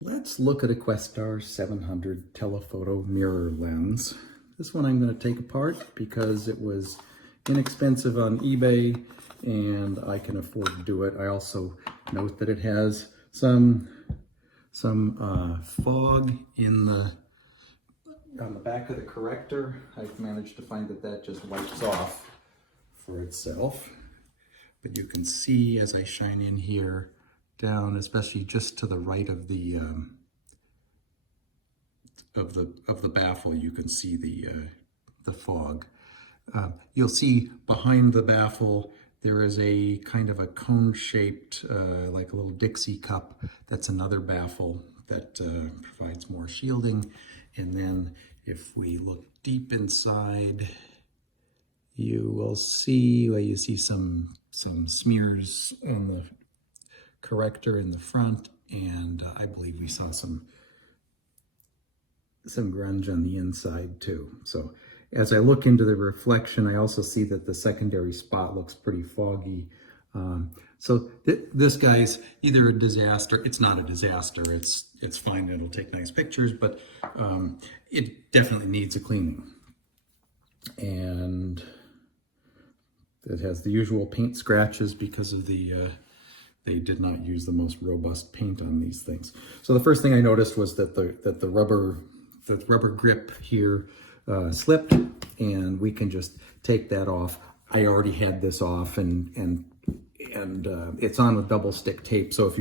Let's look at a Questar 700 telephoto mirror lens. This one I'm going to take apart because it was inexpensive on eBay and I can afford to do it. I also note that it has some fog on the back of the corrector. I've managed to find that just wipes off for itself. But you can see as I shine in here down, especially just to the right of the baffle, you can see the fog. You'll see behind the baffle there is a kind of a cone-shaped, like a little Dixie cup. That's another baffle that provides more shielding. And then if we look deep inside, you will see, well, you see some smears on the corrector in the front, and I believe we saw some grunge on the inside too. So as I look into the reflection, I also see that the secondary spot looks pretty foggy. So this guy's either a disaster. It's not a disaster. It's fine. It'll take nice pictures, but it definitely needs a cleaning. And it has the usual paint scratches because of they did not use the most robust paint on these things. So the first thing I noticed was that the rubber grip here slipped, and we can just take that off. I already had this off, and it's on with double stick tape. So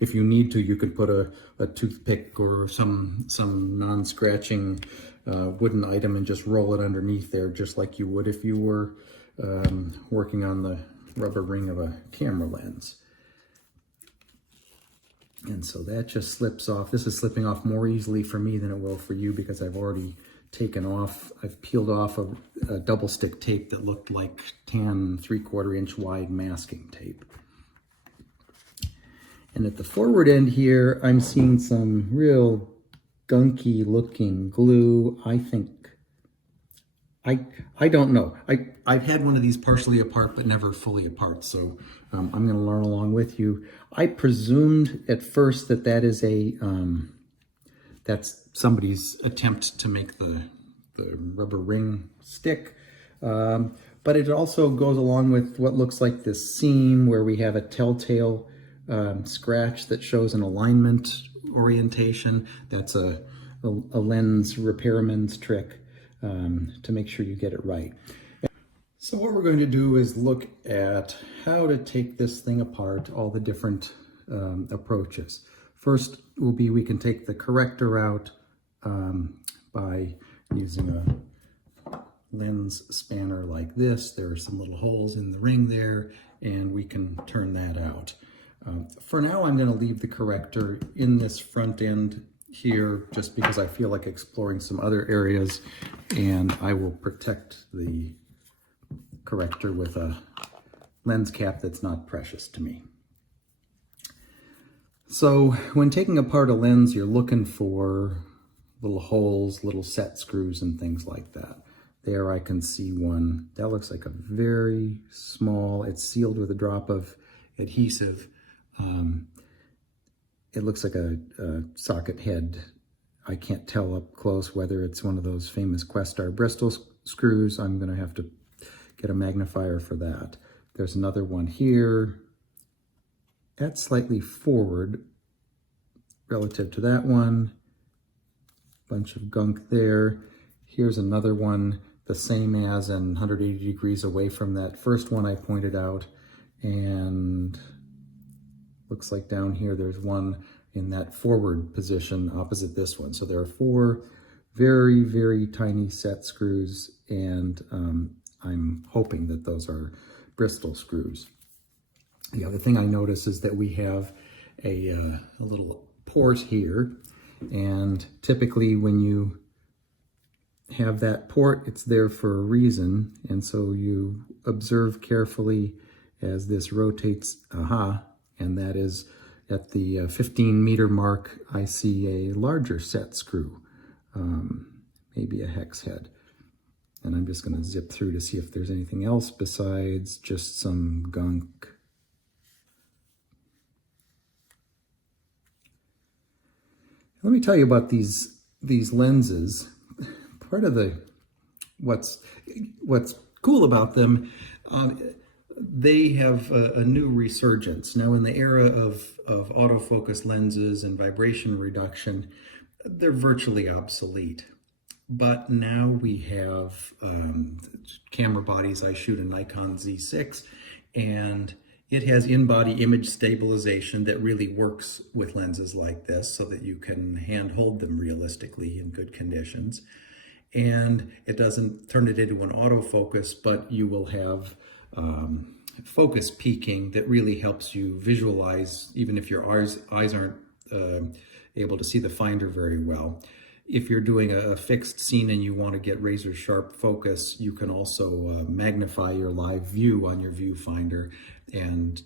if you need to, you could put a toothpick or some non-scratching wooden item and just roll it underneath there, just like you would if you were working on the rubber ring of a camera lens. And so that just slips off. This is slipping off more easily for me than it will for you because I've already taken off, I've peeled off a double stick tape that looked like tan 3/4 inch wide masking tape. And at the forward end here, I'm seeing some real gunky looking glue. I think, I don't know. I've had one of these partially apart, but never fully apart. So I'm going to learn along with you. I presumed at first that is that's somebody's attempt to make the rubber ring stick. But it also goes along with what looks like this seam where we have a telltale scratch that shows an alignment orientation. That's a lens repairman's trick to make sure you get it right. So what we're going to do is look at how to take this thing apart, all the different approaches. First will be we can take the corrector out by using a lens spanner like this. There are some little holes in the ring there, and we can turn that out. For now, I'm going to leave the corrector in this front end here just because I feel like exploring some other areas, and I will protect the corrector with a lens cap that's not precious to me. So when taking apart a lens, you're looking for little holes, little set screws and things like that. There I can see one. That looks like a very small, it's sealed with a drop of adhesive. It looks like a socket head. I can't tell up close whether it's one of those famous Questar Bristol screws. I'm gonna have to get a magnifier for that. There's another one here. That's slightly forward relative to that one. Bunch of gunk there. Here's another one, the same as and 180 degrees away from that first one I pointed out. And looks like down here there's one in that forward position opposite this one. So there are 4 very, very tiny set screws, and I'm hoping that those are Bristol screws. The other thing I notice is that we have a little port here, and typically when you have that port, it's there for a reason, and so you observe carefully as this rotates, and that is at the 15-meter mark, I see a larger set screw, maybe a hex head. And I'm just going to zip through to see if there's anything else besides just some gunk. Let me tell you about these lenses. Part of what's cool about them, they have a new resurgence. Now, in the era of autofocus lenses and vibration reduction, they're virtually obsolete. But now we have camera bodies. I shoot a Nikon Z6, and it has in-body image stabilization that really works with lenses like this so that you can hand-hold them realistically in good conditions. And it doesn't turn it into an autofocus, but you will have focus peaking that really helps you visualize, even if your eyes aren't able to see the finder very well. If you're doing a fixed scene and you want to get razor sharp focus, you can also magnify your live view on your viewfinder and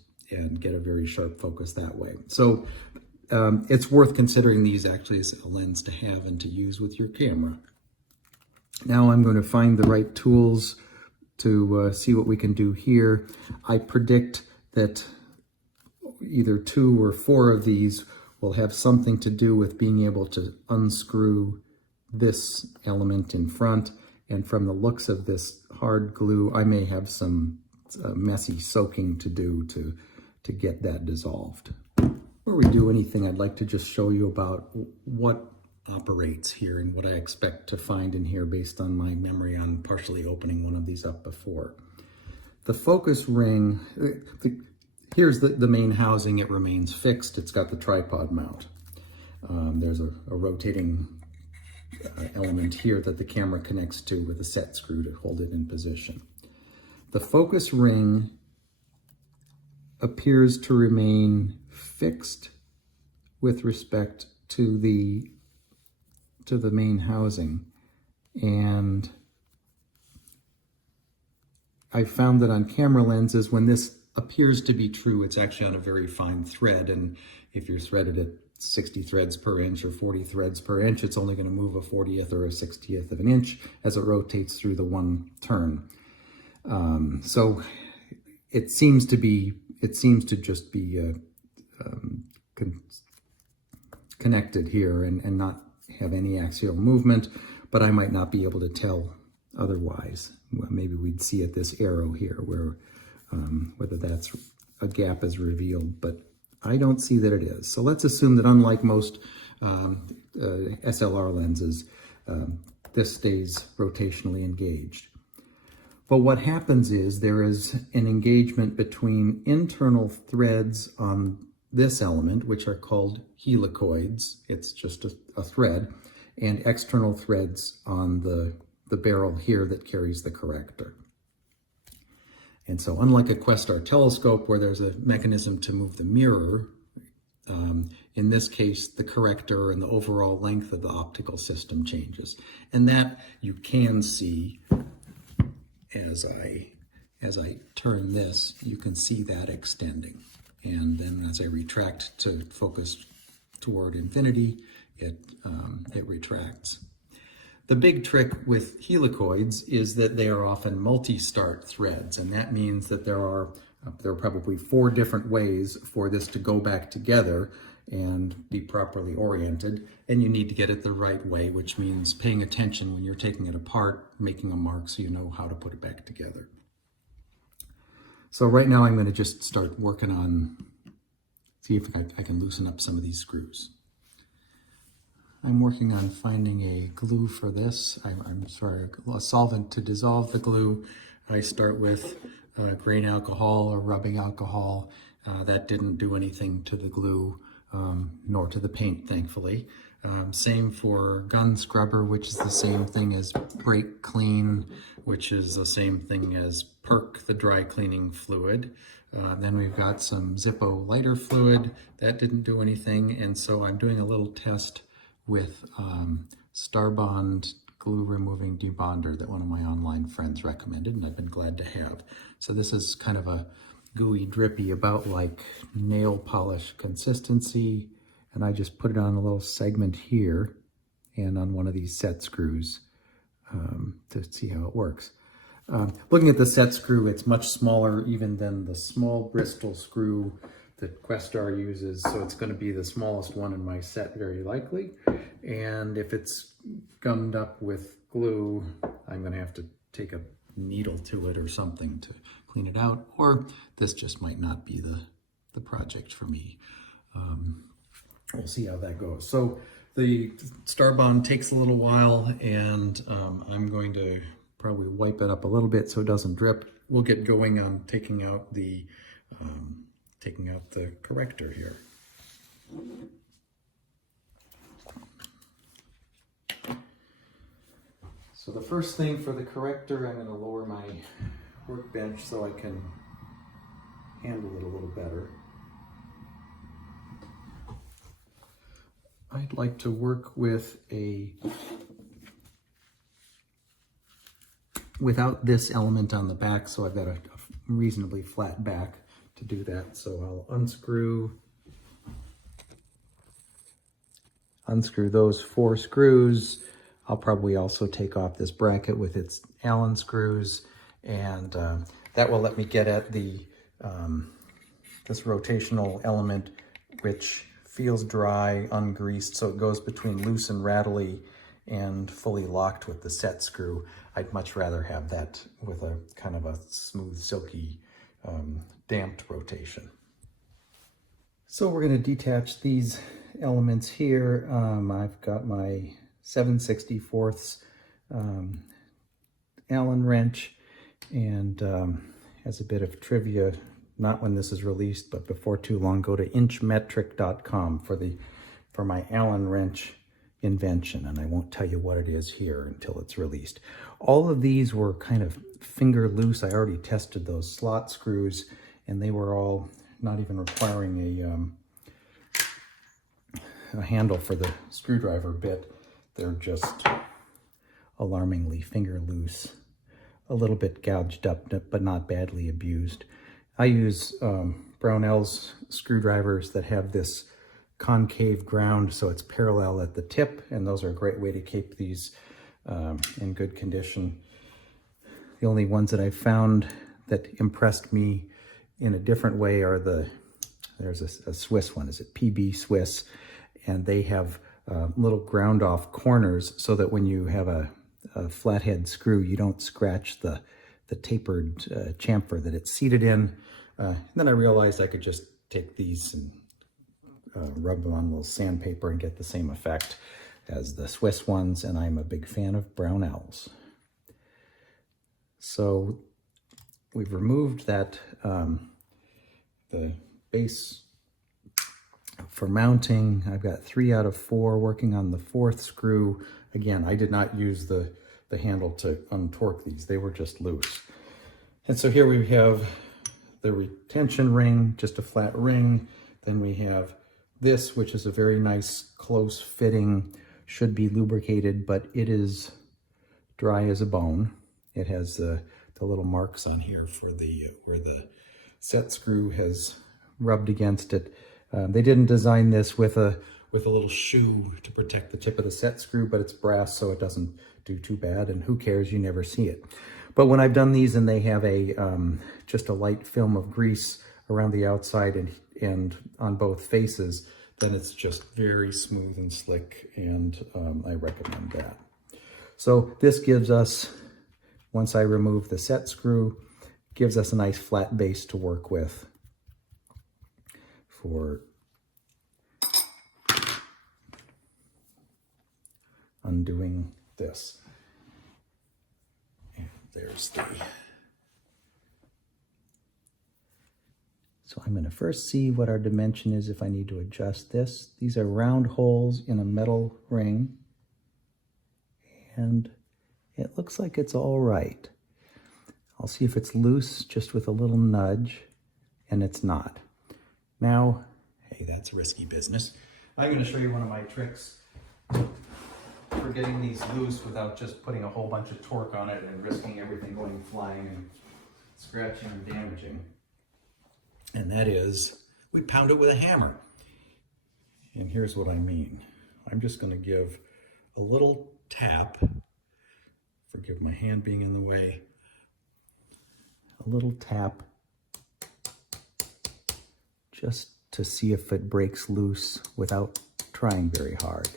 get a very sharp focus that way. So it's worth considering these actually as a lens to have and to use with your camera. Now I'm going to find the right tools to see what we can do here. I predict that either 2 or 4 of these will have something to do with being able to unscrew this element in front. And from the looks of this hard glue, I may have some messy soaking to do to get that dissolved. Before we do anything, I'd like to just show you about what operates here and what I expect to find in here based on my memory on partially opening one of these up before. The focus ring, here's the main housing. It remains fixed. It's got the tripod mount. There's a rotating element here that the camera connects to with a set screw to hold it in position. The focus ring appears to remain fixed with respect to the main housing. And I found that on camera lenses, when this appears to be true, it's actually on a very fine thread. And if you're threaded at 60 threads per inch or 40 threads per inch, it's only going to move a 40th or a 60th of an inch as it rotates through the one turn. So it seems to just be connected here and not have any axial movement, but I might not be able to tell otherwise. Well, maybe we'd see at this arrow here where whether that's a gap is revealed, but I don't see that it is. So let's assume that unlike most SLR lenses, this stays rotationally engaged. But what happens is there is an engagement between internal threads on this element, which are called helicoids. It's just a thread, and external threads on the barrel here that carries the corrector. And so unlike a Questar telescope where there's a mechanism to move the mirror, in this case, the corrector and the overall length of the optical system changes. And that you can see as I turn this, you can see that extending. And then as I retract to focus toward infinity, it retracts. The big trick with helicoids is that they are often multi-start threads, and that means that there are probably 4 different ways for this to go back together and be properly oriented, and you need to get it the right way, which means paying attention when you're taking it apart, making a mark so you know how to put it back together. So right now I'm going to just start working on, see if I can loosen up some of these screws. I'm working on finding a glue for this. A solvent to dissolve the glue. I start with grain alcohol or rubbing alcohol. That didn't do anything to the glue, nor to the paint, thankfully. Same for gun scrubber, which is the same thing as brake clean, which is the same thing as perk, the dry cleaning fluid. Then we've got some Zippo lighter fluid. That didn't do anything, and so I'm doing a little test with Starbond glue removing debonder that one of my online friends recommended, and I've been glad to have. So this is kind of a gooey, drippy, about like nail polish consistency, and I just put it on a little segment here and on one of these set screws to see how it works. Looking at the set screw, it's much smaller even than the small Bristol screw that Questar uses, so it's going to be the smallest one in my set very likely. And if it's gummed up with glue, I'm going to have to take a needle to it or something to clean it out, or this just might not be the project for me. We'll see how that goes. So the Star Bond takes a little while, and I'm going to probably wipe it up a little bit so it doesn't drip. We'll get going on taking out the corrector here. So the first thing for the corrector, I'm going to lower my workbench so I can handle it a little better. I'd like to work with without this element on the back, so I've got a reasonably flat back to do that. So I'll unscrew those 4 screws. I'll probably also take off this bracket with its Allen screws, and that will let me get at the this rotational element, which feels dry, ungreased, so it goes between loose and rattly and fully locked with the set screw. I'd much rather have that with a kind of a smooth, silky, damped rotation. So we're going to detach these elements here. I've got my 7/64 Allen wrench, and as a bit of trivia, not when this is released, but before too long, go to inchmetric.com for my Allen wrench invention, and I won't tell you what it is here until it's released. All of these were kind of finger loose. I already tested those slot screws, and they were all not even requiring a handle for the screwdriver bit. They're just alarmingly finger loose, a little bit gouged up, but not badly abused. I use Brownell's screwdrivers that have this concave ground, so it's parallel at the tip, and those are a great way to keep these in good condition. The only ones that I've found that impressed me in a different way are there's a Swiss one, is it PB Swiss, and they have little ground off corners so that when you have a flathead screw, you don't scratch the tapered chamfer that it's seated in. Then I realized I could just take these and rub them on a little sandpaper and get the same effect as the Swiss ones, and I'm a big fan of Brownells. So we've removed that, the base for mounting. I've got 3 out of 4 working on the 4th screw. Again, I did not use the handle to untorque these. They were just loose. And so here we have the retention ring, just a flat ring. Then we have this, which is a very nice close fitting, should be lubricated, but it is dry as a bone. It has the little marks on here for where the set screw has rubbed against it. They didn't design this with a little shoe to protect the tip of the set screw, but it's brass, so it doesn't do too bad, and who cares, you never see it. But when I've done these and they have just a light film of grease around the outside and on both faces, then it's just very smooth and slick, and I recommend that. So this gives us, once I remove the set screw, gives us a nice flat base to work with for undoing this. And there's so I'm going to first see what our dimension is if I need to adjust this. These are round holes in a metal ring, and it looks like it's all right. I'll see if it's loose just with a little nudge, and it's not. Now, hey, that's risky business. I'm going to show you one of my tricks for getting these loose without just putting a whole bunch of torque on it and risking everything going flying and scratching and damaging. And that is, we pound it with a hammer. And here's what I mean. I'm just going to give a little tap, forgive my hand being in the way, a little tap just to see if it breaks loose without trying very hard.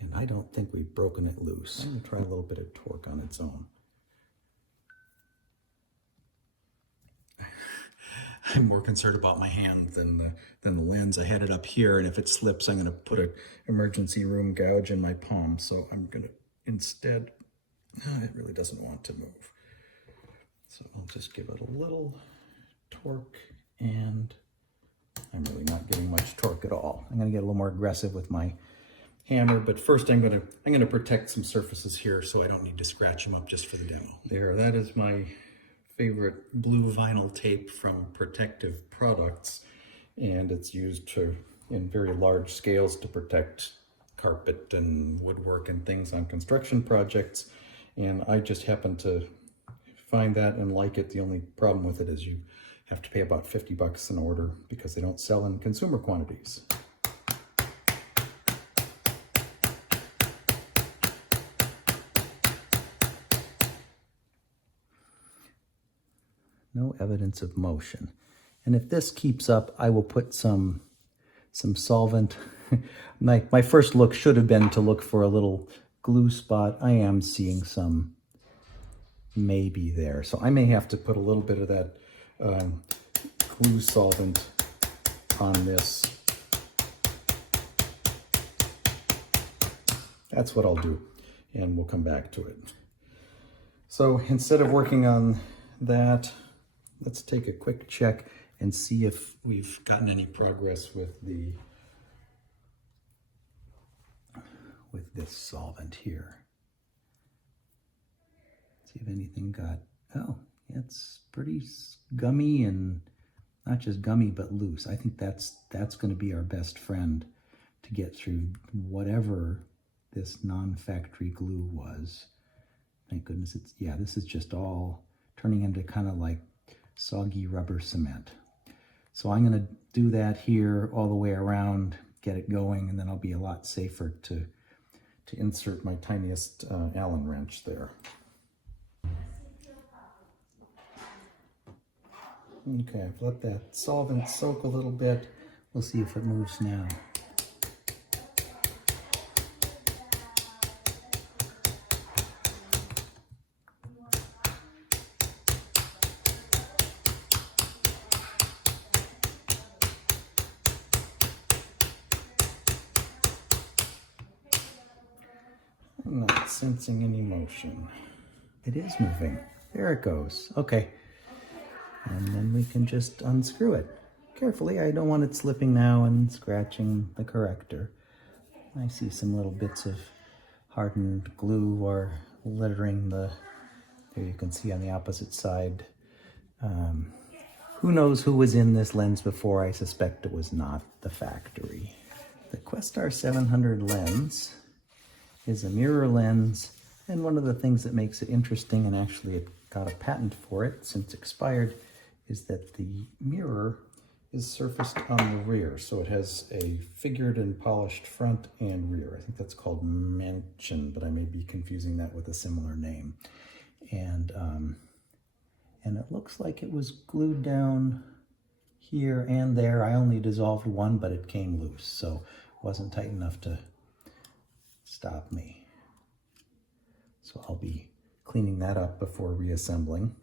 And I don't think we've broken it loose. I'm going to try a little bit of torque on its own. I'm more concerned about my hand than the lens. I had it up here, and if it slips, I'm going to put an emergency room gouge in my palm. So I'm going to instead, it really doesn't want to move. So I'll just give it a little torque, and I'm really not getting much torque at all. I'm going to get a little more aggressive with my hammer, but first I'm going to protect some surfaces here so I don't need to scratch them up just for the demo. There, that is my favorite blue vinyl tape from Protective Products, and it's used in very large scales to protect carpet and woodwork and things on construction projects. And I just happen to find that and like it. The only problem with it is you have to pay about 50 bucks an order because they don't sell in consumer quantities. No evidence of motion. And if this keeps up, I will put some solvent. My first look should have been to look for a little glue spot. I am seeing some maybe there. So I may have to put a little bit of that glue solvent on this. That's what I'll do, and we'll come back to it. So instead of working on that, let's take a quick check and see if we've gotten any progress with this solvent here. See if anything got, oh, it's pretty gummy, and not just gummy, but loose. I think that's going to be our best friend to get through whatever this non-factory glue was. Thank goodness this is just all turning into kind of like soggy rubber cement. So I'm going to do that here all the way around, get it going, and then I'll be a lot safer to insert my tiniest Allen wrench there. Okay, I've let that solvent soak a little bit. We'll see if it moves now. I'm not sensing any motion. It is moving. There it goes. Okay. And then we can just unscrew it. Carefully, I don't want it slipping now and scratching the corrector. I see some little bits of hardened glue or littering there you can see on the opposite side. Who knows who was in this lens before? I suspect it was not the factory. The Questar 700 lens is a mirror lens, and one of the things that makes it interesting, and actually it got a patent for it since expired, is that the mirror is surfaced on the rear. So it has a figured and polished front and rear. I think that's called Mansion, but I may be confusing that with a similar name. And it looks like it was glued down here and there. I only dissolved one, but it came loose, so it wasn't tight enough to stop me. So I'll be cleaning that up before reassembling.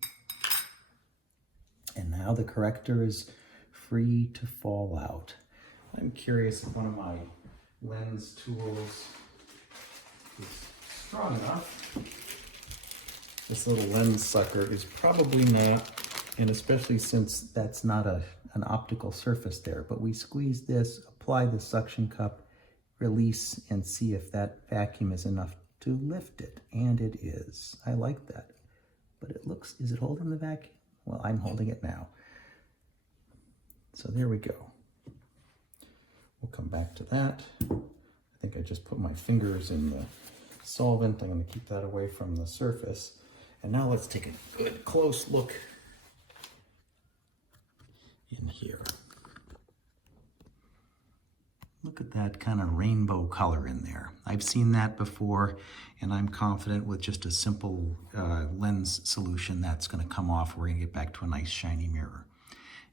And now the corrector is free to fall out. I'm curious if one of my lens tools is strong enough. This little lens sucker is probably not, and especially since that's not an optical surface there, but we squeeze this, apply the suction cup, release, and see if that vacuum is enough to lift it. And it is. I like that. But it looks, is it holding the vacuum? Well, I'm holding it now. So there we go. We'll come back to that. I think I just put my fingers in the solvent. I'm going to keep that away from the surface. And now let's take a good close look here. Look at that kind of rainbow color in there. I've seen that before, and I'm confident with just a simple lens solution that's going to come off. We're going to get back to a nice shiny mirror.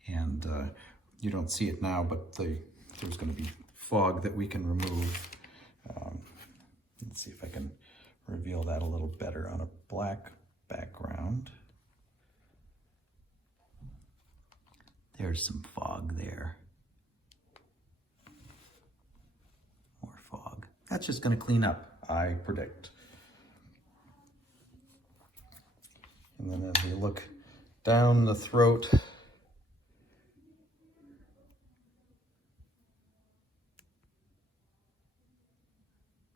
And you don't see it now, but there's going to be fog that we can remove. Let's see if I can reveal that a little better on a black background. There's some fog there. More fog. That's just going to clean up, I predict. And then as we look down the throat,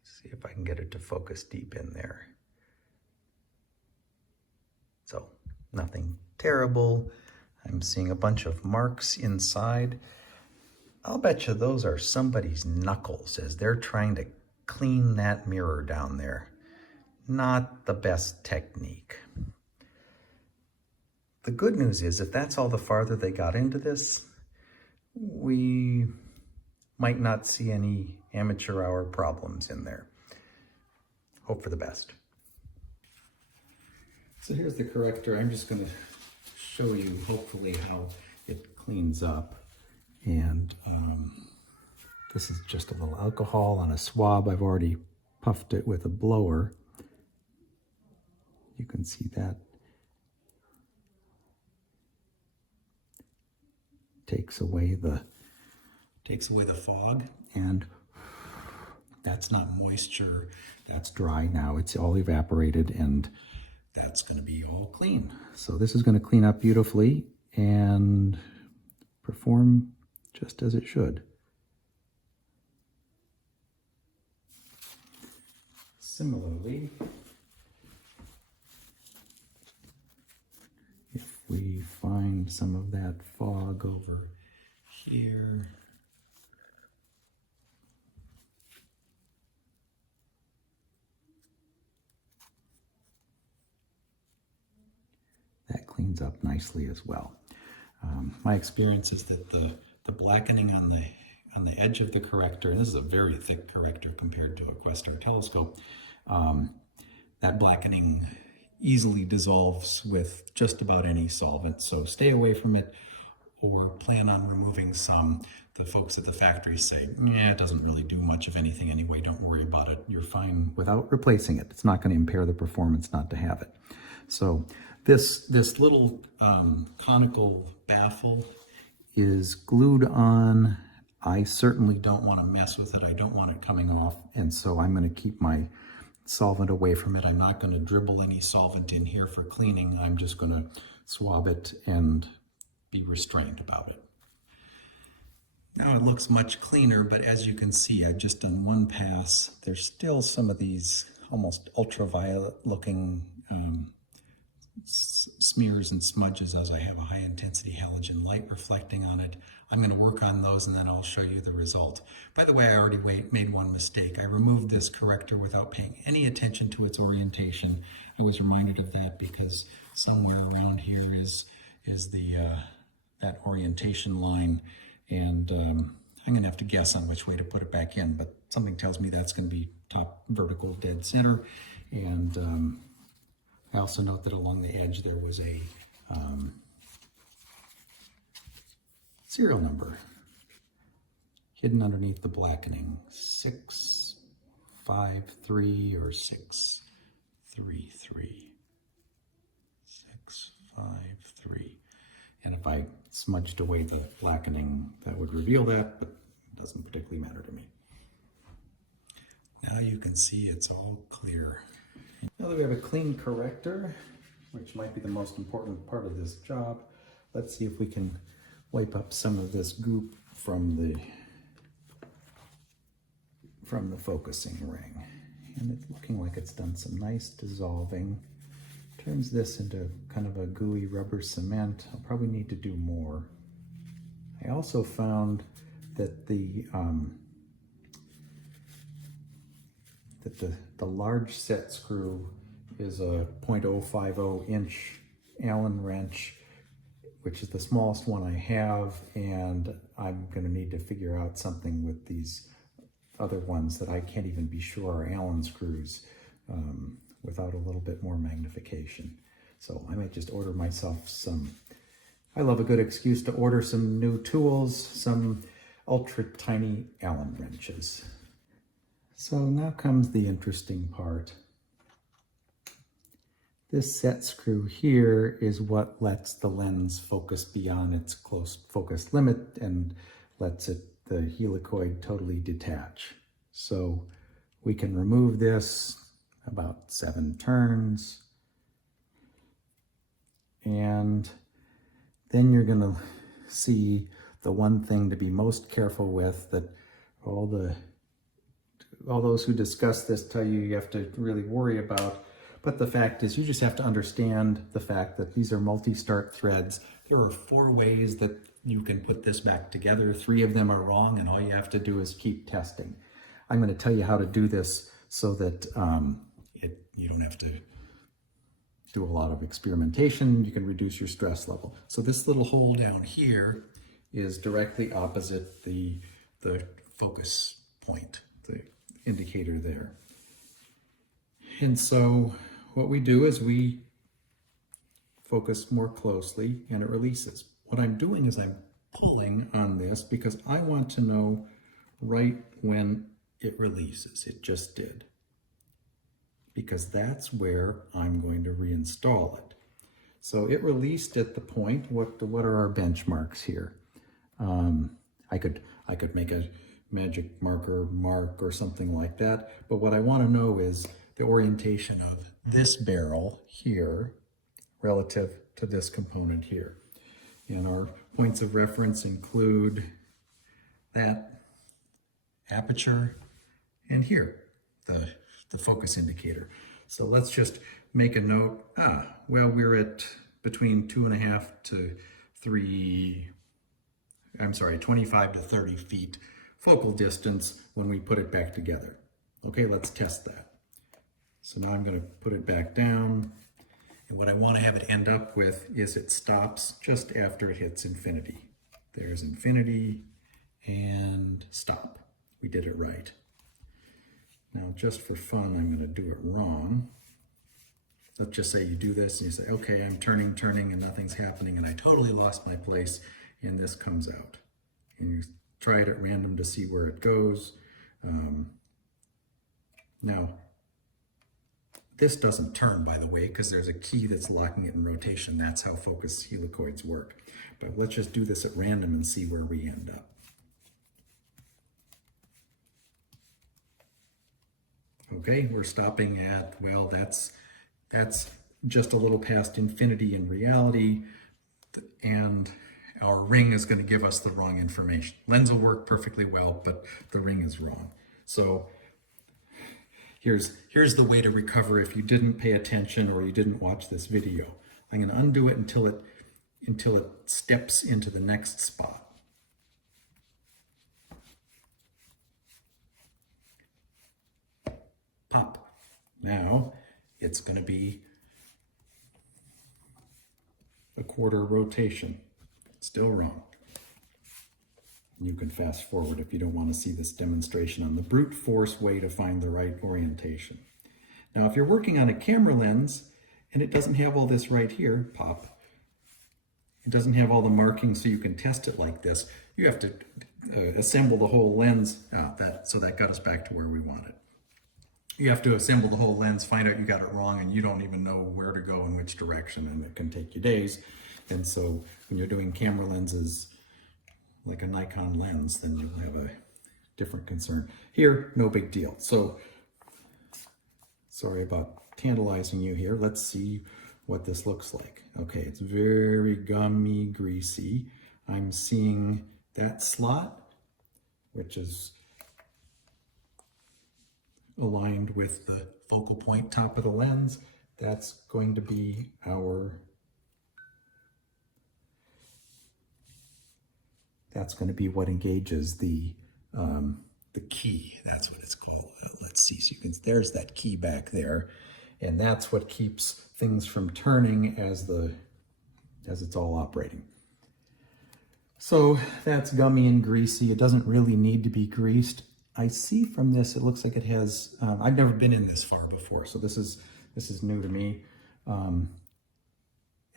see if I can get it to focus deep in there. So, nothing terrible. I'm seeing a bunch of marks inside. I'll bet you those are somebody's knuckles as they're trying to clean that mirror down there. Not the best technique. The good news is, if that's all the farther they got into this, we might not see any amateur hour problems in there. Hope for the best. So here's the corrector. I'm just going to show you hopefully how it cleans up. And this is just a little alcohol on a swab. I've already puffed it with a blower. You can see that takes away the fog, and that's not moisture, that's dry now. It's all evaporated, and that's going to be all clean. So this is going to clean up beautifully and perform just as it should. Similarly, if we find some of that fog over here, that cleans up nicely as well. My experience is that the blackening on the edge of the corrector, and this is a very thick corrector compared to a Questar telescope, that blackening easily dissolves with just about any solvent. So stay away from it, or plan on removing some. The folks at the factory say, yeah, it doesn't really do much of anything anyway, don't worry about it. You're fine without replacing it. It's not going to impair the performance not to have it. So this little conical baffle is glued on. I certainly don't want to mess with it. I don't want it coming off, and so I'm going to keep my solvent away from it. I'm not going to dribble any solvent in here for cleaning. I'm just going to swab it and be restrained about it. Now it looks much cleaner, but as you can see, I've just done one pass. There's still some of these almost ultraviolet looking smears and smudges, as I have a high intensity halogen light reflecting on it. I'm going to work on those, and then I'll show you the result. By the way, I already made one mistake. I removed this corrector without paying any attention to its orientation. I was reminded of that because somewhere around here is the that orientation line, and I'm going to have to guess on which way to put it back in, but something tells me that's going to be top vertical dead center. And I also note that along the edge there was a serial number hidden underneath the blackening, 653 or 633. 653. And if I smudged away the blackening, that would reveal that, but it doesn't particularly matter to me. Now you can see it's all clear. Now that we have a clean corrector, which might be the most important part of this job, let's see if we can wipe up some of this goop from the focusing ring. And it's looking like it's done some nice dissolving. Turns this into kind of a gooey rubber cement. I'll probably need to do more. I also found that the large set screw is a 0.050 inch Allen wrench which is the smallest one I have, and I'm going to need to figure out something with these other ones that I can't even be sure are Allen screws without a little bit more magnification. So I might just order myself some. I love a good excuse to order some new tools, some ultra tiny Allen wrenches. So now comes the interesting part. This set screw here is what lets the lens focus beyond its close focus limit and lets the helicoid totally detach. So we can remove this about 7 turns. And then you're going to see the one thing to be most careful with that all those who discuss this tell you have to really worry about. But the fact is, you just have to understand the fact that these are multi-start threads. There are 4 ways that you can put this back together. 3 of them are wrong, and all you have to do is keep testing. I'm going to tell you how to do this so that you don't have to do a lot of experimentation. You can reduce your stress level. So this little hole down here is directly opposite the focus point, the indicator there. And so what we do is we focus more closely and it releases. What I'm doing is I'm pulling on this because I want to know right when it releases. It just did. Because that's where I'm going to reinstall it. So it released at the point, what are our benchmarks here? I could make a magic marker mark or something like that, but what I want to know is the orientation of this barrel here relative to this component here. And our points of reference include that aperture and here, the focus indicator. So let's just make a note. Well, we're at between 2.5 to 25 to 30 feet focal distance when we put it back together. Okay, let's test that. So now I'm going to put it back down. And what I want to have it end up with is it stops just after it hits infinity. There's infinity and stop. We did it right. Now, just for fun, I'm going to do it wrong. Let's just say you do this and you say, okay, I'm turning, and nothing's happening, and I totally lost my place, and this comes out. And you try it at random to see where it goes. Now, this doesn't turn, by the way, because there's a key that's locking it in rotation. That's how focus helicoids work. But let's just do this at random and see where we end up. Okay, we're stopping at, well, that's just a little past infinity in reality, and our ring is going to give us the wrong information. Lens will work perfectly well, but the ring is wrong. So here's the way to recover if you didn't pay attention or you didn't watch this video. I'm going to undo it until it steps into the next spot. Pop. Now it's going to be a 1/4 rotation. Still wrong. You can fast forward if you don't want to see this demonstration on the brute force way to find the right orientation. Now, if you're working on a camera lens and it doesn't have all this right here, pop. It doesn't have all the markings so you can test it like this. You have to assemble the whole lens. So that got us back to where we wanted. You have to assemble the whole lens, find out you got it wrong, and you don't even know where to go in which direction, and it can take you days. And so when you're doing camera lenses, like a Nikon lens, then you'll have a different concern. Here, no big deal. So, sorry about tantalizing you here. Let's see what this looks like. Okay, it's very gummy, greasy. I'm seeing that slot, which is aligned with the focal point top of the lens. That's going to be that's going to be what engages the key. That's what it's called. Let's see. So there's that key back there, and that's what keeps things from turning as the as it's all operating. So that's gummy and greasy. It doesn't really need to be greased. I see from this, it looks like it has, I've never been in this far before, so this is new to me.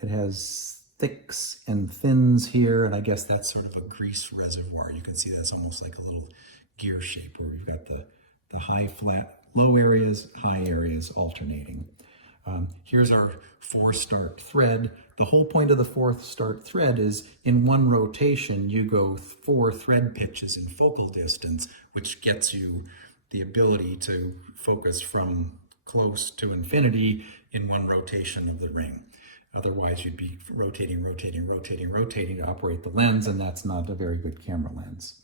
It has thicks and thins here, and I guess that's sort of a grease reservoir. You can see that's almost like a little gear shape where we've got the high, flat, low areas, high areas alternating. Here's our 4-start thread. The whole point of the 4th start thread is in one rotation, you go 4 thread pitches in focal distance, which gets you the ability to focus from close to infinity in one rotation of the ring. Otherwise, you'd be rotating to operate the lens, and that's not a very good camera lens.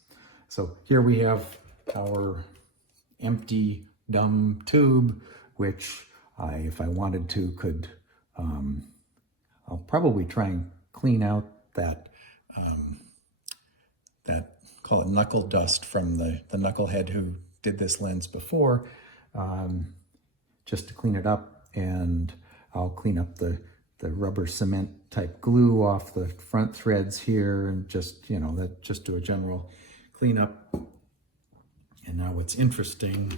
So here we have our empty, dumb tube, which if I wanted to, could, I'll probably try and clean out that, call it knuckle dust from the knucklehead who did this lens before, just to clean it up, and I'll clean up the rubber cement type glue off the front threads here, and just, you know, just do a general cleanup. And now what's interesting,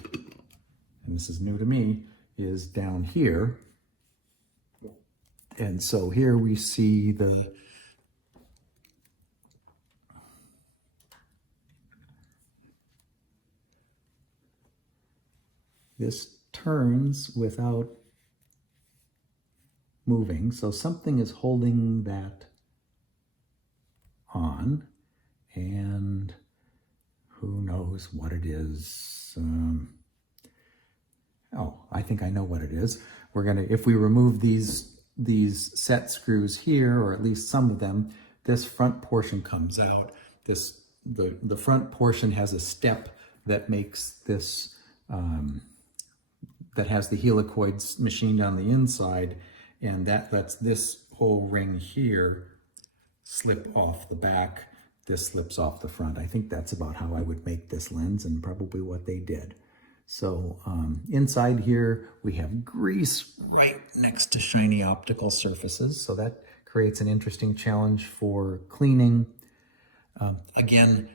and this is new to me, is down here. And so here we see this turns without moving, so something is holding that on, and who knows what it is. Oh, I think I know what it is. We're gonna, if we remove these set screws here, or at least some of them, this front portion comes out. The front portion has a step that makes this, that has the helicoids machined on the inside, and that lets this whole ring here slip off the back. This slips off the front. I think that's about how I would make this lens, and probably what they did. So inside here, we have grease right next to shiny optical surfaces. So that creates an interesting challenge for cleaning. Again,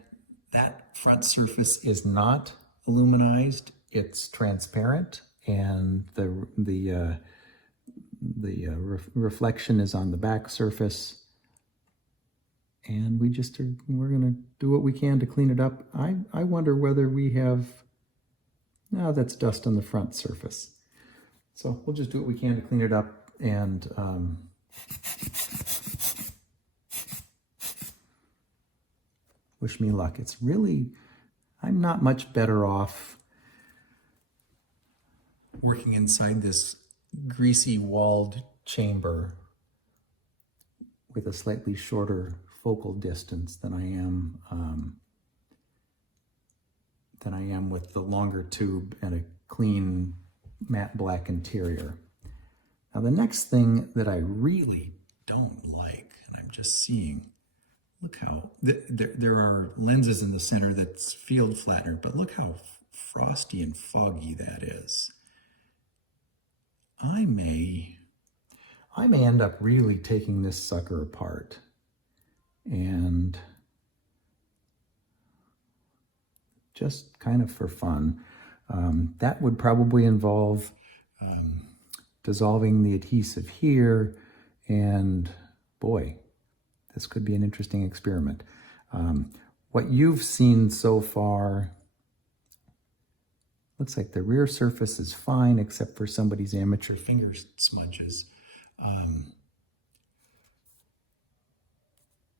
that front surface is not aluminized. It's transparent, and the reflection is on the back surface. And we're gonna do what we can to clean it up. I wonder whether we have, no, that's dust on the front surface. So we'll just do what we can to clean it up, and wish me luck. It's really, I'm not much better off working inside this greasy walled chamber with a slightly shorter focal distance than I am with the longer tube and a clean matte black interior. Now the next thing that I really don't like, and I'm just seeing, look how, there are lenses in the center that's field flattener, but look how frosty and foggy that is. I may end up really taking this sucker apart, and just kind of for fun. That would probably involve dissolving the adhesive here, and boy, this could be an interesting experiment. What you've seen so far, looks like the rear surface is fine, except for somebody's amateur finger smudges.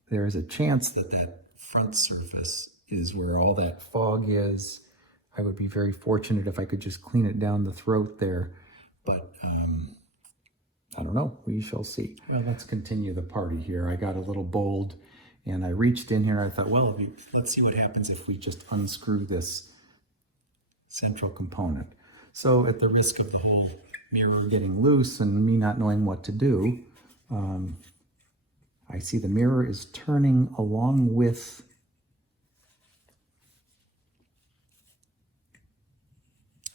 There is a chance that that front surface is where all that fog is. I would be very fortunate if I could just clean it down the throat there, but I don't know, we shall see. Well, let's continue the party here. I got a little bold, and I reached in here. I thought, well, let's see what happens if we just unscrew this central component. So at the risk of the whole mirror getting loose and me not knowing what to do, I see the mirror is turning along with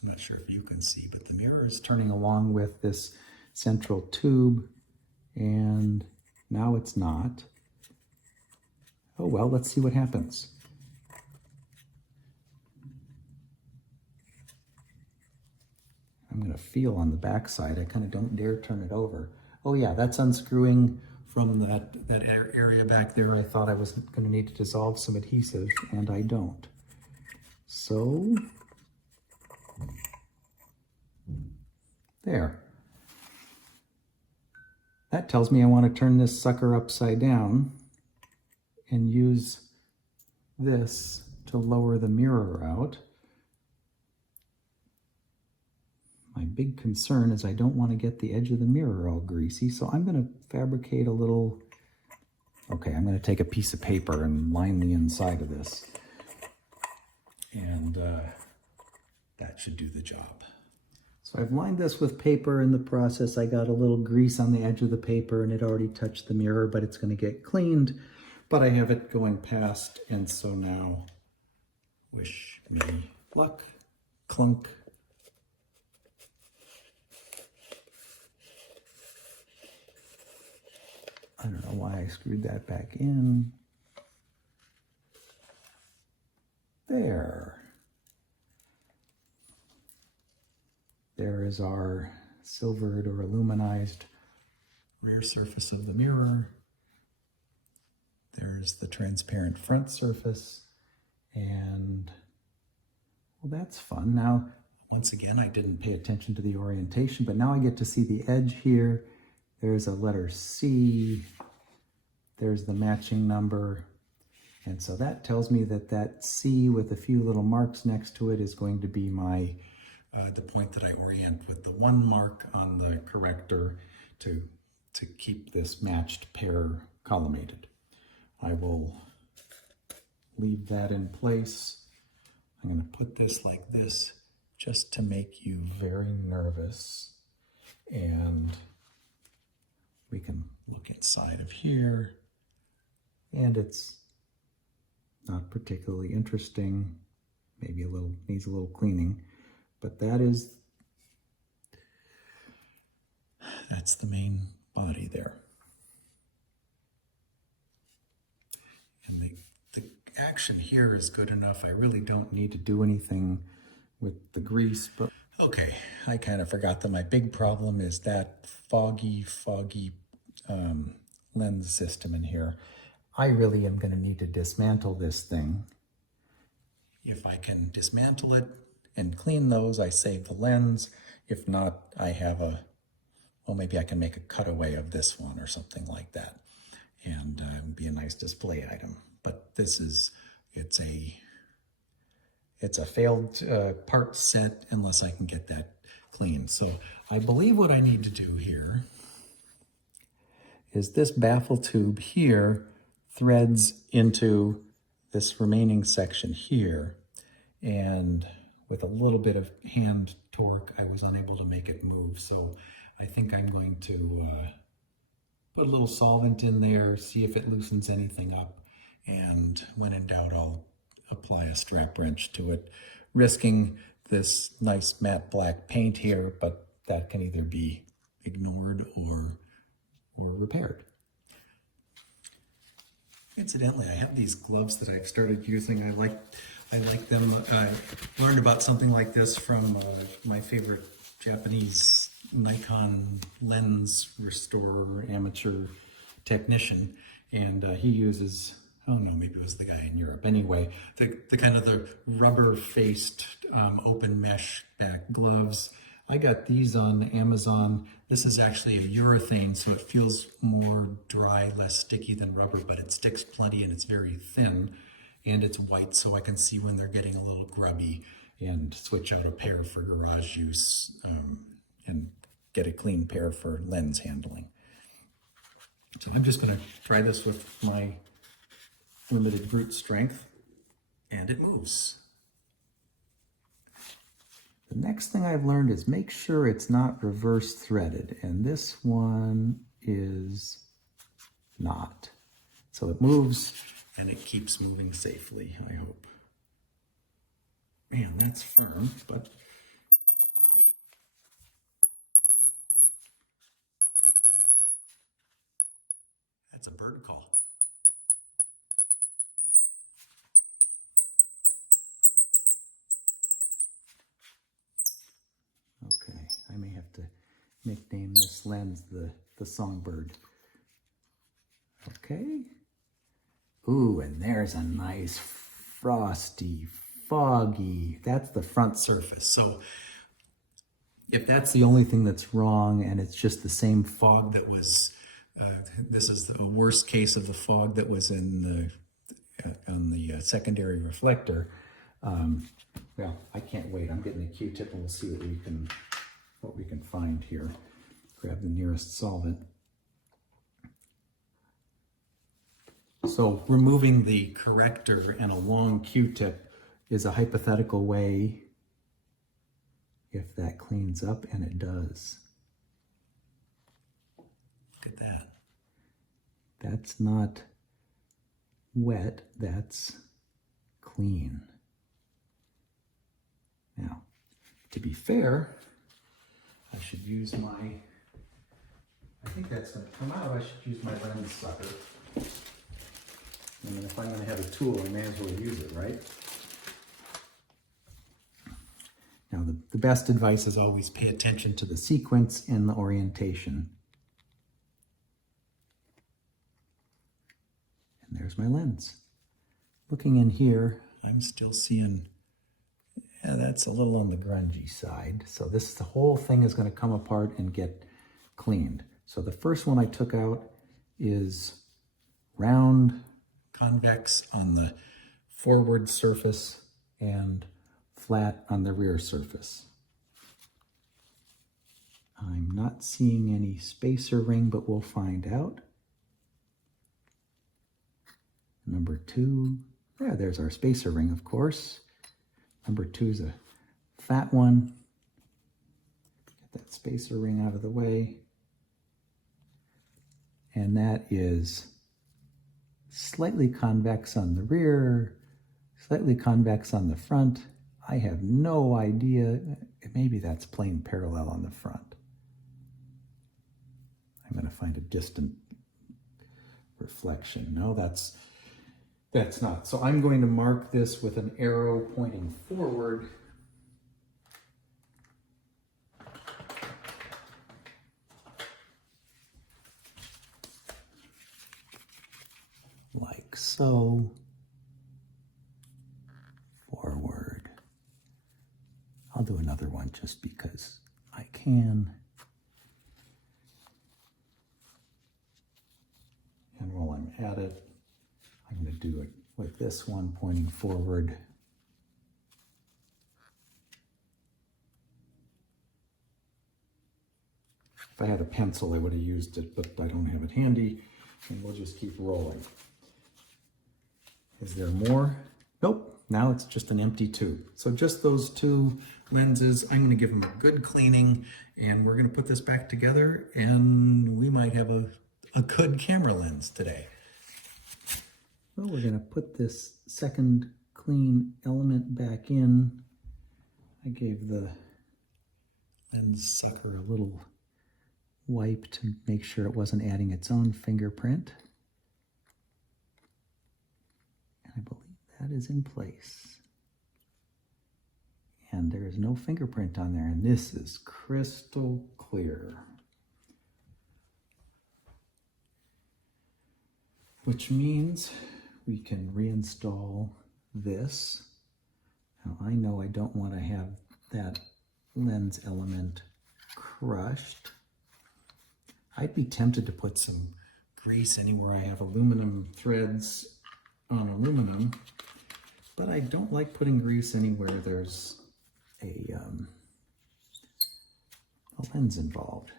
I'm not sure if you can see, but the mirror is turning along with this central tube, and Now it's not. Oh well, let's see what happens. I'm going to feel on the back side. I kind of don't dare turn it over. Oh yeah, that's unscrewing from that area back there. I thought I was going to need to dissolve some adhesive, and I don't. So, there. That tells me I want to turn this sucker upside down and use this to lower the mirror out. My big concern is I don't want to get the edge of the mirror all greasy, so I'm going to fabricate a little... Okay, I'm going to take a piece of paper and line the inside of this. And that should do the job. So I've lined this with paper. In the process, I got a little grease on the edge of the paper and it already touched the mirror, but it's going to get cleaned. But I have it going past, and so now, wish me luck. Clunk. I don't know why I screwed that back in. There. There is our silvered or aluminized rear surface of the mirror. There's the transparent front surface. And, well, that's fun. Now, once again, I didn't pay attention to the orientation, but now I get to see the edge here. There's a letter C. There's the matching number. And so that tells me that that C with a few little marks next to it is going to be my the point that I orient with the one mark on the corrector to keep this matched pair collimated. I will leave that in place. I'm going to put this like this just to make you very nervous. And we can look inside of here, and it's not particularly interesting. Maybe needs a little cleaning, but that's the main body there. And the action here is good enough. I really don't need to do anything with the grease, but okay, I kind of forgot that my big problem is that foggy lens system in here. I really am going to need to dismantle this thing. If I can dismantle it and clean those, I save the lens. If not, I have well, maybe I can make a cutaway of this one or something like that, and be a nice display item. But this is, it's a failed part set unless I can get that clean. So I believe what I need to do here is this baffle tube here threads into this remaining section here, and with a little bit of hand torque I was unable to make it move. So I think I'm going to put a little solvent in there, see if it loosens anything up, and when in doubt I'll apply a strap wrench to it, risking this nice matte black paint here, but that can either be ignored or repaired. Incidentally, I have these gloves that I've started using. I like them. I learned about something like this from my favorite Japanese Nikon lens restorer amateur technician, and he uses, oh no, maybe it was the guy in Europe. Anyway, the kind of the rubber-faced open mesh back gloves. I got these on Amazon. This is actually a urethane, so it feels more dry, less sticky than rubber, but it sticks plenty and it's very thin. And it's white, so I can see when they're getting a little grubby and switch out a pair for garage use and get a clean pair for lens handling. So I'm just going to try this with my limited brute strength, and it moves. The next thing I've learned is make sure it's not reverse threaded, and this one is not. So it moves, and it keeps moving safely, I hope. Man, that's firm, but That's a bird call. Okay, I may have to nickname this lens the songbird. Okay. Ooh, and there's a nice frosty, foggy, that's the front surface. So if that's the only thing that's wrong and it's just the same fog that was, this is the worst case of the fog that was in the, on the secondary reflector, well, I can't wait. I'm getting a Q-tip and we'll see what we can find here. Grab the nearest solvent. So removing the corrector and a long Q-tip is a hypothetical way if that cleans up, and it does. Look at that. That's not wet, that's clean. Now, to be fair, I should use my, I think that's going to come out, I should use my lens sucker. I mean, if I'm going to have a tool, I may as well use it, right? Now, the best advice is always pay attention to the sequence and the orientation. And there's my lens. Looking in here, I'm still seeing, yeah, that's a little on the grungy side. So the whole thing is going to come apart and get cleaned. So the first one I took out is round, convex on the forward surface and flat on the rear surface. I'm not seeing any spacer ring, but we'll find out. Number 2, yeah, there's our spacer ring, of course. Number 2 is a fat one. Get that spacer ring out of the way. And that is slightly convex on the rear, slightly convex on the front. I have no idea. Maybe that's plane parallel on the front. I'm going to find a distant reflection. No, that's not. So I'm going to mark this with an arrow pointing forward. Like so. Forward. I'll do another one just because I can. And while I'm at it, I'm going to do it with this one pointing forward. If I had a pencil, I would have used it, but I don't have it handy, and we'll just keep rolling. Is there more? Nope. Now it's just an empty tube. So just those 2 lenses, I'm going to give them a good cleaning, and we're going to put this back together, and we might have a good camera lens today. Well, we're going to put this second clean element back in. I gave the lens sucker a little wipe to make sure it wasn't adding its own fingerprint. And I believe that is in place. And there is no fingerprint on there, and this is crystal clear. Which means we can reinstall this. Now I know I don't want to have that lens element crushed. I'd be tempted to put some grease anywhere I have aluminum threads on aluminum, but I don't like putting grease anywhere there's a lens involved.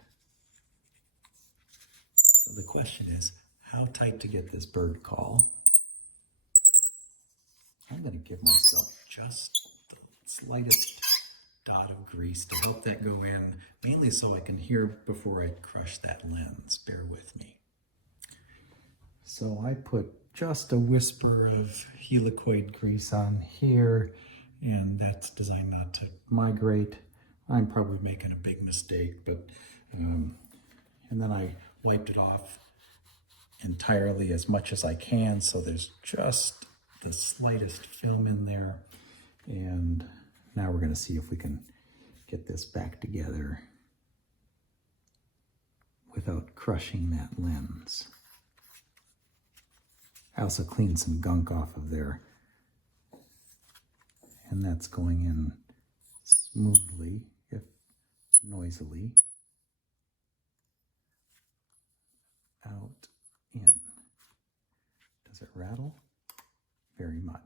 So the question is, how tight to get this bird call? I'm going to give myself just the slightest dot of grease to help that go in, mainly so I can hear before I crush that lens. Bear with me. So I put just a whisper of helicoid grease on here, and that's designed not to migrate. I'm probably making a big mistake, but and then I wiped it off entirely as much as I can, so there's just the slightest film in there. And now we're going to see if we can get this back together without crushing that lens. I also cleaned some gunk off of there, and that's going in smoothly, if noisily. Out, in. Does it rattle? Very much.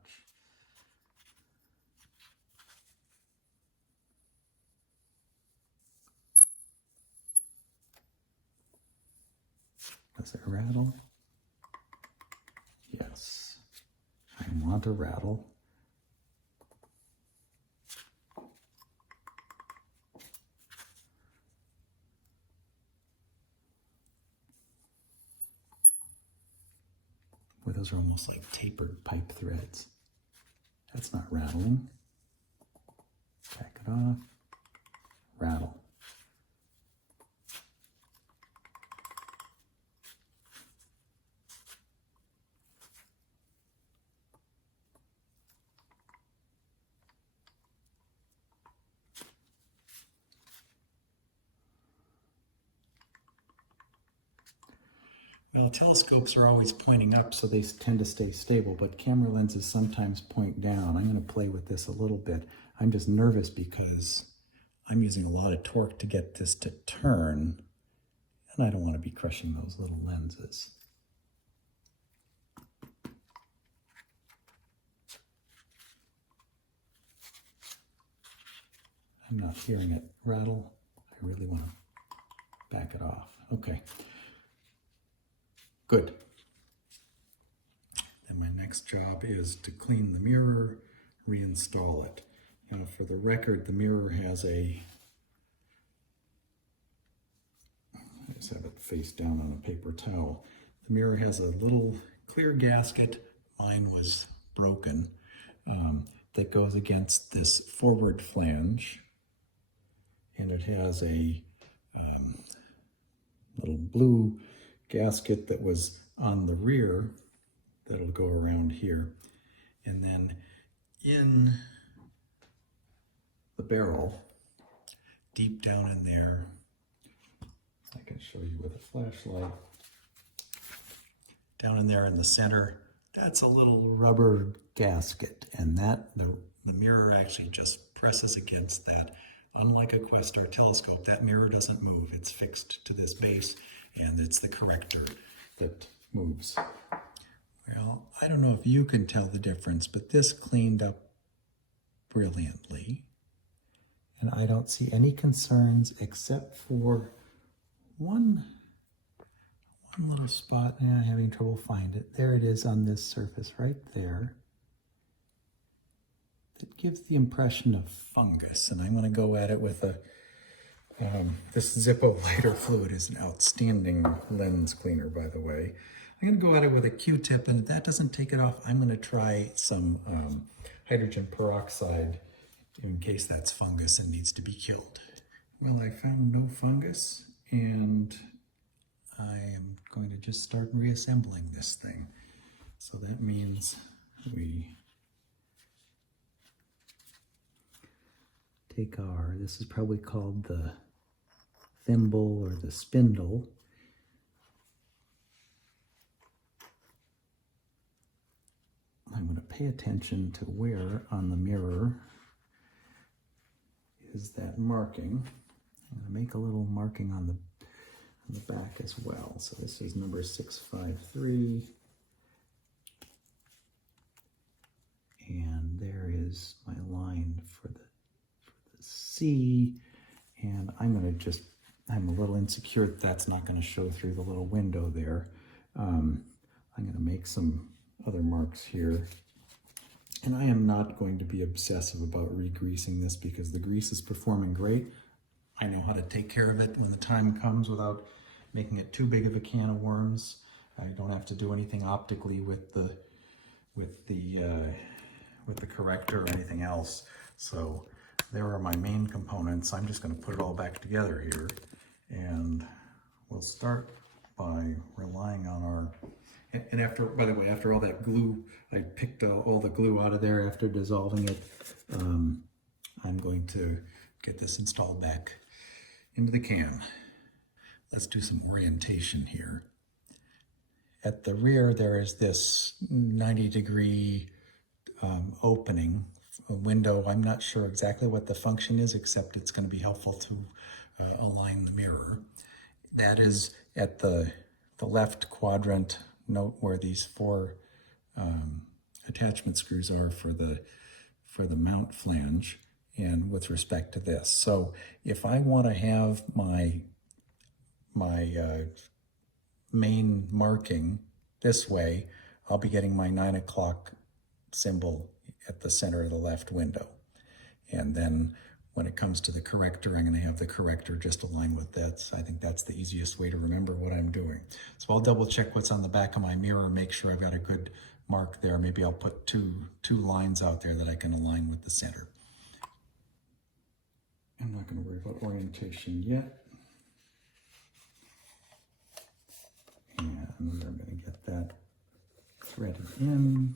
Does it rattle? Yes. I want a rattle. Boy, those are almost like tapered pipe threads. That's not rattling. Back it off. Rattle. Well, telescopes are always pointing up, so they tend to stay stable, but camera lenses sometimes point down. I'm going to play with this a little bit. I'm just nervous because I'm using a lot of torque to get this to turn, and I don't want to be crushing those little lenses. I'm not hearing it rattle. I really want to back it off. Okay. Good. Then my next job is to clean the mirror, reinstall it. Now, for the record, the mirror has I just have it face down on a paper towel. The mirror has a little clear gasket, mine was broken, that goes against this forward flange. And it has a little blue gasket that was on the rear that'll go around here. And then in the barrel, deep down in there, I can show you with a flashlight, down in there in the center, that's a little rubber gasket, and that the mirror actually just presses against that. Unlike a Questar telescope, that mirror doesn't move. It's fixed to this base, and it's the corrector that moves. Well, I don't know if you can tell the difference, but this cleaned up brilliantly. And I don't see any concerns except for one little spot. Yeah, I'm having trouble finding it. There it is on this surface right there. It gives the impression of fungus, and I'm going to go at it with a this Zippo lighter fluid is an outstanding lens cleaner, by the way. I'm going to go at it with a Q-tip, and if that doesn't take it off, I'm going to try some hydrogen peroxide in case that's fungus and needs to be killed. Well, I found no fungus, and I am going to just start reassembling this thing. So that means we take this is probably called the thimble or the spindle. I'm going to pay attention to where on the mirror is that marking. I'm going to make a little marking on the back as well. So this is number 653. And there is my line for the C. And I'm going to I'm a little insecure that's not going to show through the little window there. I'm going to make some other marks here. And I am not going to be obsessive about re-greasing this because the grease is performing great. I know how to take care of it when the time comes without making it too big of a can of worms. I don't have to do anything optically with the corrector or anything else. So there are my main components. I'm just going to put it all back together here, and we'll start by relying on our, and after, by the way, after all that glue, I picked all the glue out of there after dissolving it. I'm going to get this installed back into the cam. Let's do some orientation here. At the rear, there is this 90-degree opening, a window. I'm not sure exactly what the function is, except it's going to be helpful to align the mirror. That is at the left quadrant. Note where these 4 attachment screws are for the mount flange, and with respect to this. So if I want to have my main marking this way, I'll be getting my 9 o'clock symbol at the center of the left window. And then when it comes to the corrector, I'm going to have the corrector just align with that. I think that's the easiest way to remember what I'm doing. So I'll double check what's on the back of my mirror, make sure I've got a good mark there. Maybe I'll put two lines out there that I can align with the center. I'm not going to worry about orientation yet. And we're going to get that threaded in.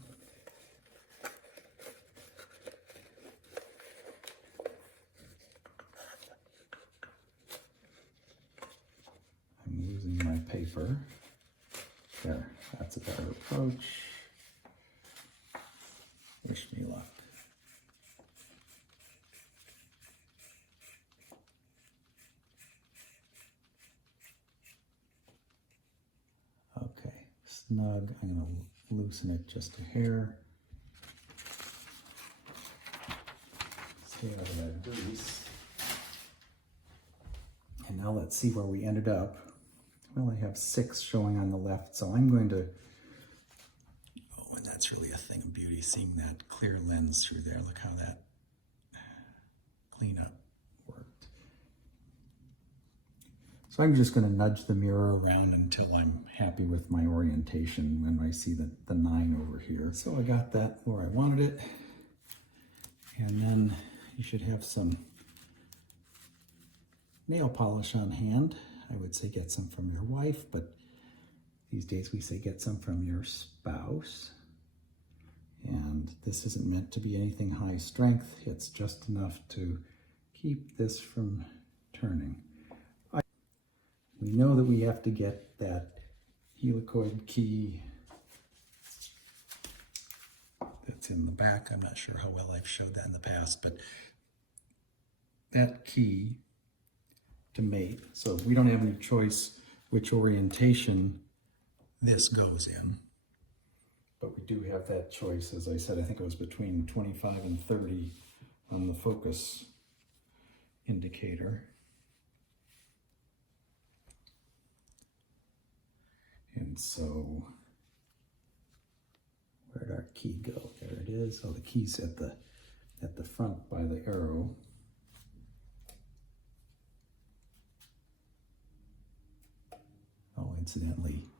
I'm losing my paper. There, that's a better approach. Wish me luck. Okay, snug. I'm going to loosen it just a hair. Stay out of that grease. And now let's see where we ended up. Well, I have 6 showing on the left, so I'm going to, oh, and that's really a thing of beauty, seeing that clear lens through there. Look how that cleanup worked. So I'm just going to nudge the mirror around until I'm happy with my orientation when I see the 9 over here. So I got that where I wanted it. And then you should have some nail polish on hand. I would say get some from your wife, but these days we say get some from your spouse. And this isn't meant to be anything high strength. It's just enough to keep this from turning. We know that we have to get that helicoid key that's in the back. I'm not sure how well I've showed that in the past, but that key to mate, so we don't have any choice which orientation this goes in, but we do have that choice. As I said, I think it was between 25 and 30 on the focus indicator. And so where'd our key go? There it is. Oh, the key's at the front by the arrow. Oh, incidentally,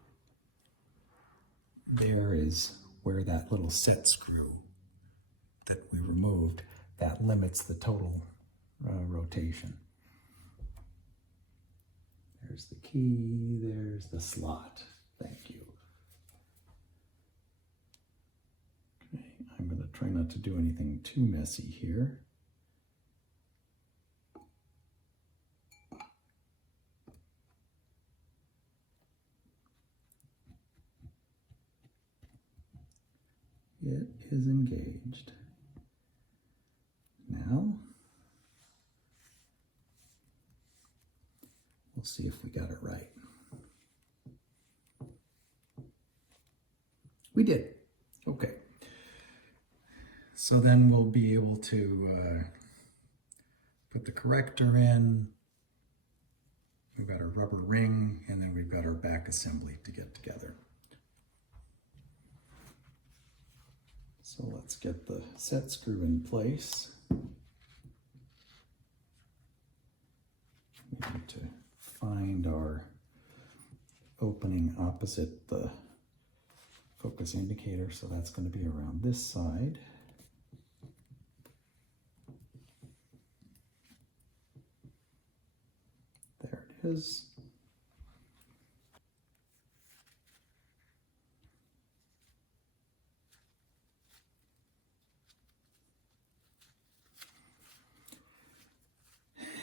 there is where that little set screw that we removed, that limits the total rotation. There's the key, there's the slot. Thank you. Okay, I'm going to try not to do anything too messy here. It is engaged. Now, we'll see if we got it right. We did. Okay. So then we'll be able to put the corrector in. We've got our rubber ring, and then we've got our back assembly to get together. So let's get the set screw in place. We need to find our opening opposite the focus indicator, so that's going to be around this side. There it is.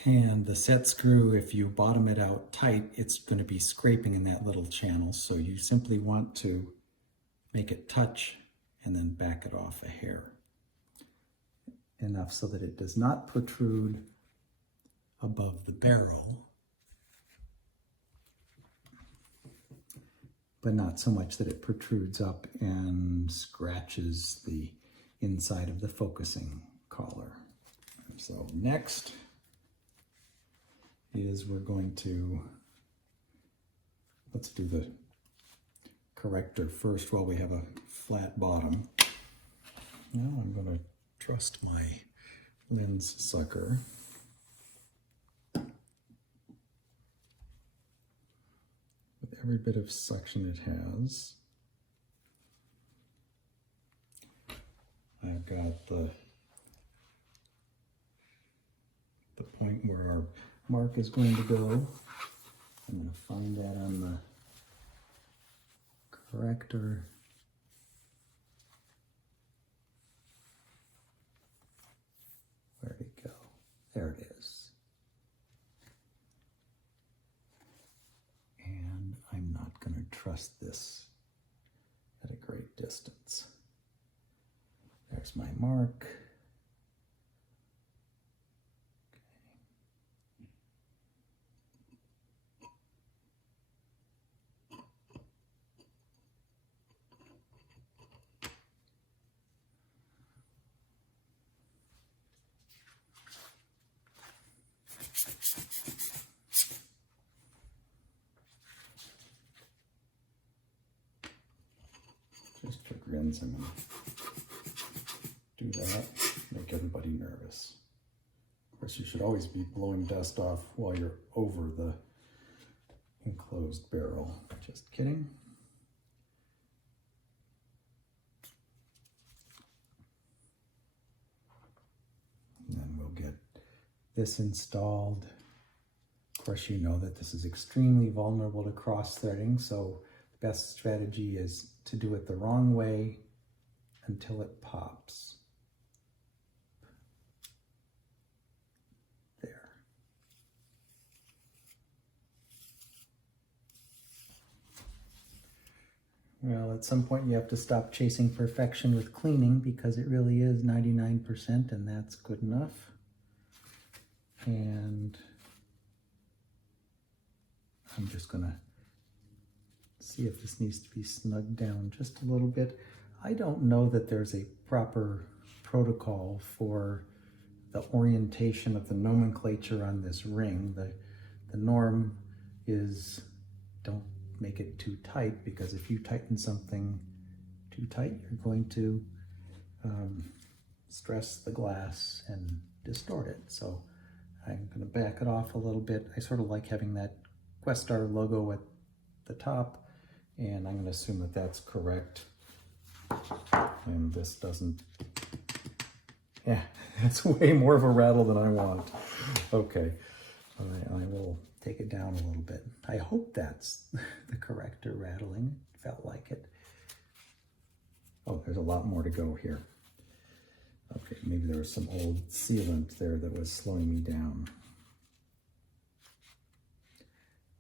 And the set screw, if you bottom it out tight, it's going to be scraping in that little channel. So you simply want to make it touch and then back it off a hair. Enough so that it does not protrude above the barrel, but not so much that it protrudes up and scratches the inside of the focusing collar. So next is we're going to, let's do the corrector first while we have a flat bottom. Now I'm going to trust my lens sucker. With every bit of suction it has. I've got the point where our mark is going to go. I'm going to find that on the corrector. Where'd it go? There it is. And I'm not going to trust this at a great distance. There's my mark. Just for grins, I'm going to do that, make everybody nervous. Of course, you should always be blowing dust off while you're over the enclosed barrel. Just kidding. And then we'll get this installed. Of course, you know that this is extremely vulnerable to cross-threading, so the best strategy is to do it the wrong way until it pops. There. Well, at some point you have to stop chasing perfection with cleaning because it really is 99% and that's good enough. And I'm just gonna see if this needs to be snugged down just a little bit. I don't know that there's a proper protocol for the orientation of the nomenclature on this ring. The norm is don't make it too tight, because if you tighten something too tight, you're going to stress the glass and distort it. So I'm going to back it off a little bit. I sort of like having that Questar logo at the top, and I'm going to assume that that's correct. And this doesn't, yeah, that's way more of a rattle than I want. Okay, I will take it down a little bit. I hope that's the corrector rattling. It felt like it. Oh, there's a lot more to go here. Okay, maybe there was some old sealant there that was slowing me down.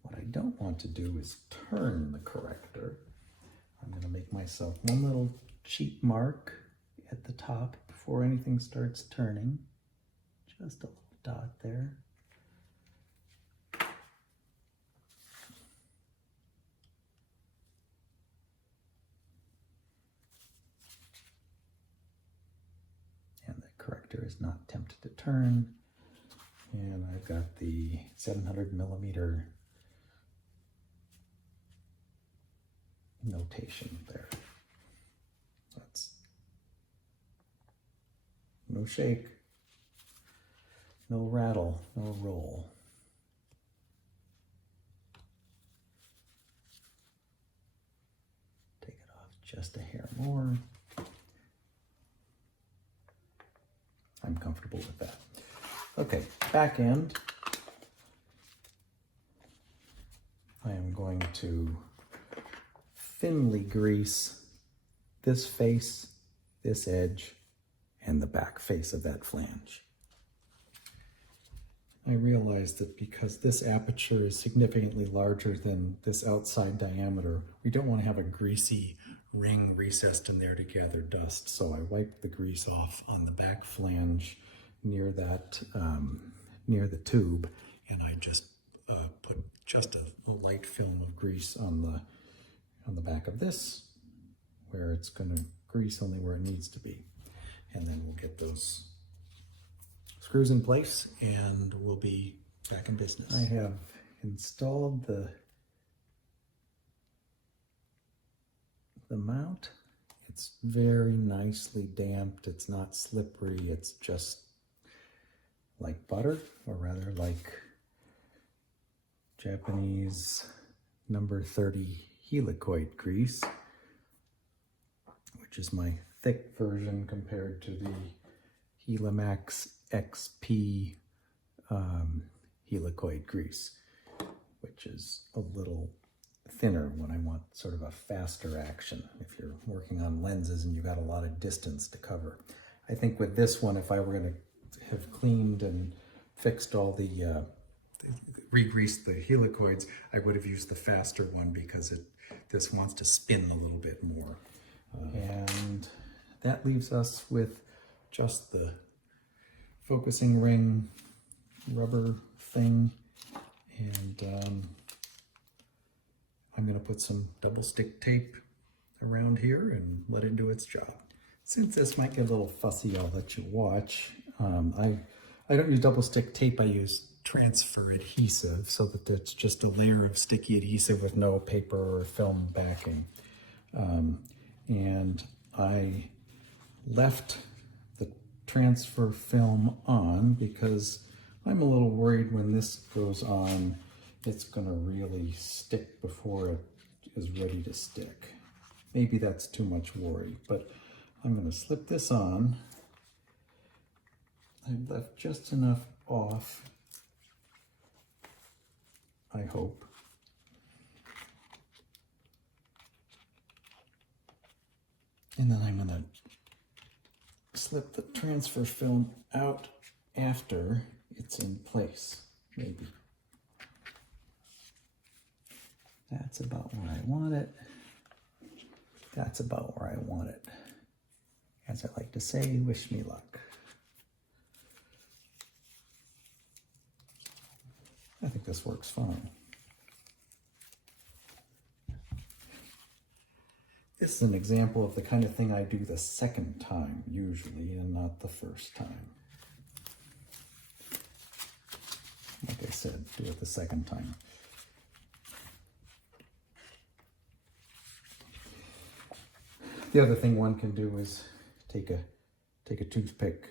What I don't want to do is turn the corrector. I'm going to make myself one little cheap mark at the top before anything starts turning. Just a little dot there. And the corrector is not tempted to turn. And I've got the 700mm notation there. That's no shake, no rattle, no roll. Take it off just a hair more. I'm comfortable with that. Okay, back end. I am going to thinly grease this face, this edge, and the back face of that flange. I realized that because this aperture is significantly larger than this outside diameter, we don't want to have a greasy ring recessed in there to gather dust. So I wiped the grease off on the back flange near that, near the tube, and I just put just a light film of grease on the back of this, where it's going to grease only where it needs to be. And then we'll get those screws in place and we'll be back in business. I have installed the mount. It's very nicely damped. It's not slippery. It's just like butter, or rather like Japanese number 30 helicoid grease, which is my thick version compared to the Helimax XP helicoid grease, which is a little thinner when I want sort of a faster action if you're working on lenses and you've got a lot of distance to cover. I think with this one, if I were going to have cleaned and fixed all the re-greased the helicoids, I would have used the faster one because this wants to spin a little bit more. And that leaves us with just the focusing ring rubber thing, and I'm going to put some double stick tape around here and let it do its job. Since this might get a little fussy, I'll let you watch. I don't use double stick tape, I use transfer adhesive, so that it's just a layer of sticky adhesive with no paper or film backing. And I left the transfer film on because I'm a little worried when this goes on, it's going to really stick before it is ready to stick. Maybe that's too much worry, but I'm going to slip this on. I've left just enough off, I hope. And then I'm going to slip the transfer film out after it's in place, maybe. That's about where I want it. That's about where I want it. As I like to say, wish me luck. I think this works fine. This is an example of the kind of thing I do the second time, usually, and not the first time. Like I said, do it the second time. The other thing one can do is take a toothpick.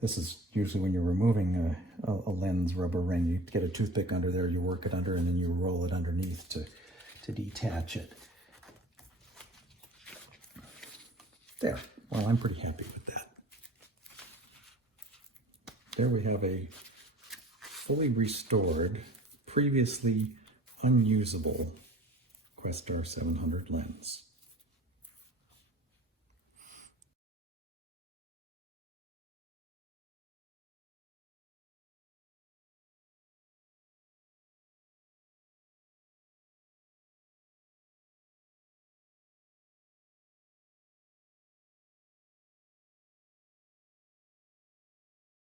This is usually when you're removing a lens rubber ring. You get a toothpick under there, you work it under, and then you roll it underneath to detach it. There. Well, I'm pretty happy with that. There we have a fully restored, previously unusable Questar 700 lens.